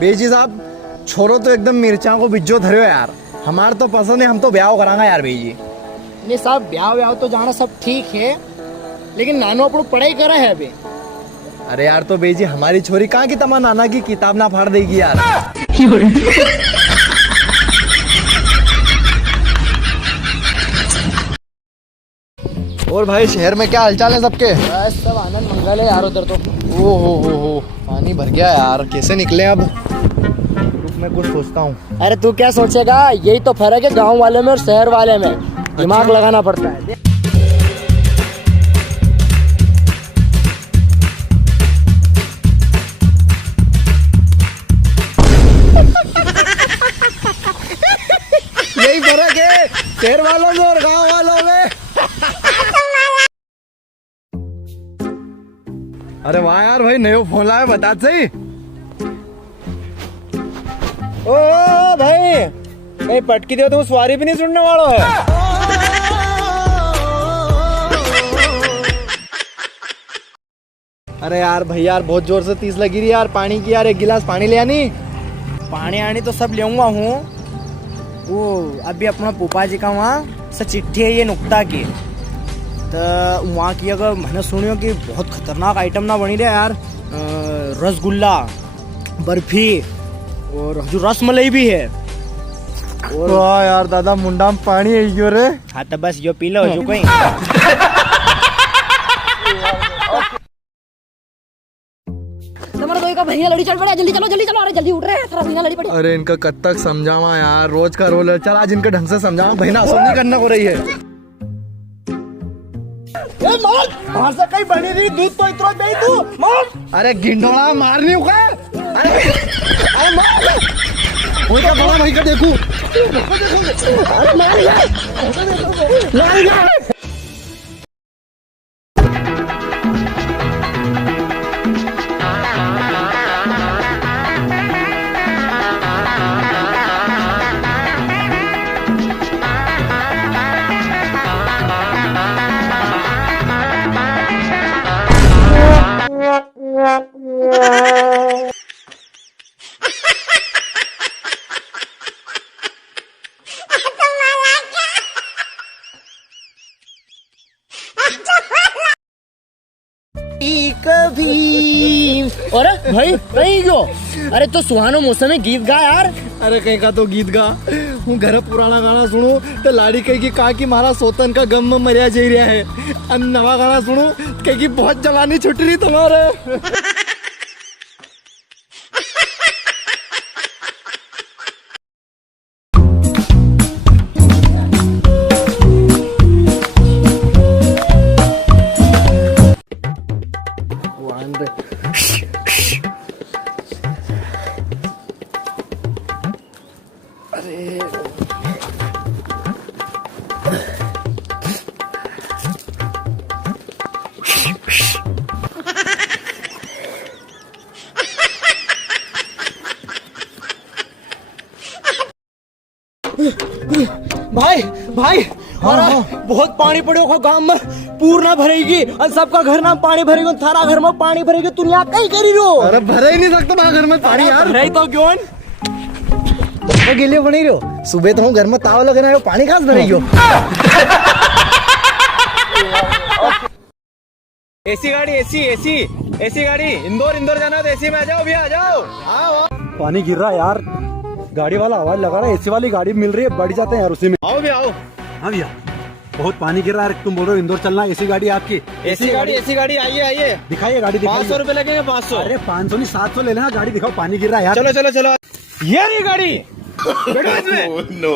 बेजी साहब छोरो तो एकदम मिर्चा को बिज्जो धरे यार। हमार तो पसंद है, हम तो ब्याह करांगा यार बेजी। नहीं साहब ब्याह तो जाना सब ठीक है, लेकिन नानो अपन पढ़ाई करा है अभी। अरे यार तो बेजी हमारी छोरी कहाँ की तमा नाना की किताब ना फाड़ देगी यार। और भाई शहर में क्या हालचाल है सबके? बस सब आनंद मंगल है यार उधर तो। ओ हो पानी भर गया यार, कैसे निकले अब? रुक मैं कुछ सोचता हूँ। अरे तू क्या सोचेगा, यही तो फर्क है गांव वाले में और शहर वाले में, दिमाग लगाना पड़ता है। यही फर्क है शहर वालों में और गांव वालों में। अरे वाह यार भाई, नयो फोन लाया, बता सही। ओ भाई कहीं पटकी दे तो सवारी भी नहीं सुनने वाला है। अरे यार भाई यार बहुत जोर से तीस लगी रही यार पानी की यार, एक गिलास पानी ले आनी। पानी आनी तो सब लेऊंगा हूँ, वो अभी अपना पुपा जी का वहाँ से चिट्ठी है ये नुक्ता की, तो वहाँ की अगर मैंने सुनियो कि बहुत खतरनाक आइटम ना बनी रहे यार, रसगुल्ला, बर्फी और जो रसमलाई भी है। और वाह यार दादा मुंडा में पानी है यो रे। हाँ तो बस यो पी लो जो कहीं। का भैया लड़ी चढ़ पड़े, जल्दी चलो जल्दी चलो, अरे जल्दी उठ रहे हैं, थोड़ा भैया लड़ी पड़ी। अरे इनका कब तक समझावा यार, रोज का रोल है। चल आज इनके ढंग से समझावा, बहना सुननी करना हो रही है। बाहर से कहीं बनी रही दूध तो इतना दे तू मार। अरे गिंडोला मारनी होगा। अरे मार वो क्या बड़ा भाई का देखू। कभी अरे भाई कहीं गयो? अरे तो सुहानो मौसम में गीत गा यार। अरे कहीं का तो गीत गा हूँ, घर पुराना गाना सुनू तो लाड़ी कहीं की कहा कि मारा सोतन का गम में मरिया जा रहा है। अब नवा गाना सुनू कहीं की बहुत जलानी छुट रही तुम्हारे। भाई भाई बहुत पानी पड़े गांव में, पूर्ण भरेगी और सबका घर ना पानी भरेगी, थारा घर में पानी भरेगी। तू यहाँ कहीं करी रहो? अरे भरे ही नहीं सकता मेरा घर में पानी यार। भरे तो क्यों गिले बनी रहो? सुबह तो हूँ घर में ताव लगे ना, पानी कहाँ से भरेगी? एसी गाड़ी, एसी गाड़ी, इंदौर जाना है तो एसी में आ जाओ भैया, आ जाओ। पानी गिर रहा है यार, गाड़ी वाला आवाज लगा रहा है, एसी वाली गाड़ी मिल रही है, बढ़ जाते हैं यार उसी में। आओ भैया आओ। हाँ भैया बहुत पानी गिर रहा है, तुम बोल रहे हो इंदौर चलना, एसी गाड़ी आपकी? एसी गाड़ी आइए दिखाइए गाड़ी, 500 रुपए लगेंगे, 500। अरे 500 नहीं 700 ले लेना, गाड़ी दिखाओ, पानी गिर रहा है यार। चलो ये रही गाड़ी, बैठो इसमें। नो।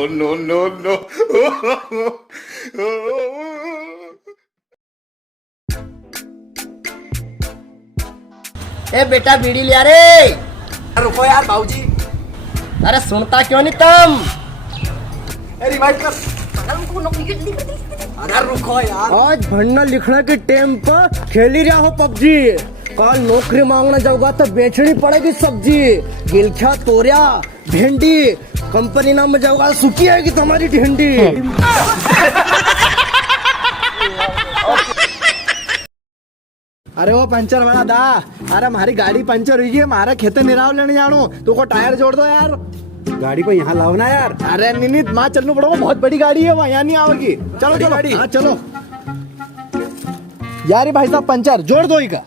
ए बेटा बीड़ी लिया रे। रुको यार बाबूजी। अरे सुनता क्यों नहीं तुम? रिवाइव कर। अरे रुको यार, आज भरना लिखना के टाइम पर खेल ही रहा हो पबजी, कल नौकरी मांगना जाओगा तो बेचनी पड़ेगी सब्जी, गिलखा तोरिया भिंडी, कंपनी नाम में जाओगा सूखी आएगी तुम्हारी भिंडी। अरे वो पंचर वाला दा, अरे हमारी गाड़ी पंचर हुई है, हमारा खेते निराव लेने जानो, तू को टायर जोड़ दो यार। गाड़ी को यहाँ लाओ ना यार। अरे नहीं माँ चलना पड़ेगा, बहुत बड़ी गाड़ी है, वहाँ यहाँ नहीं आओगी। चलो चलो गाड़ी। हाँ चलो यार, ये भाई साहब पंचर जोड़ दो ही का।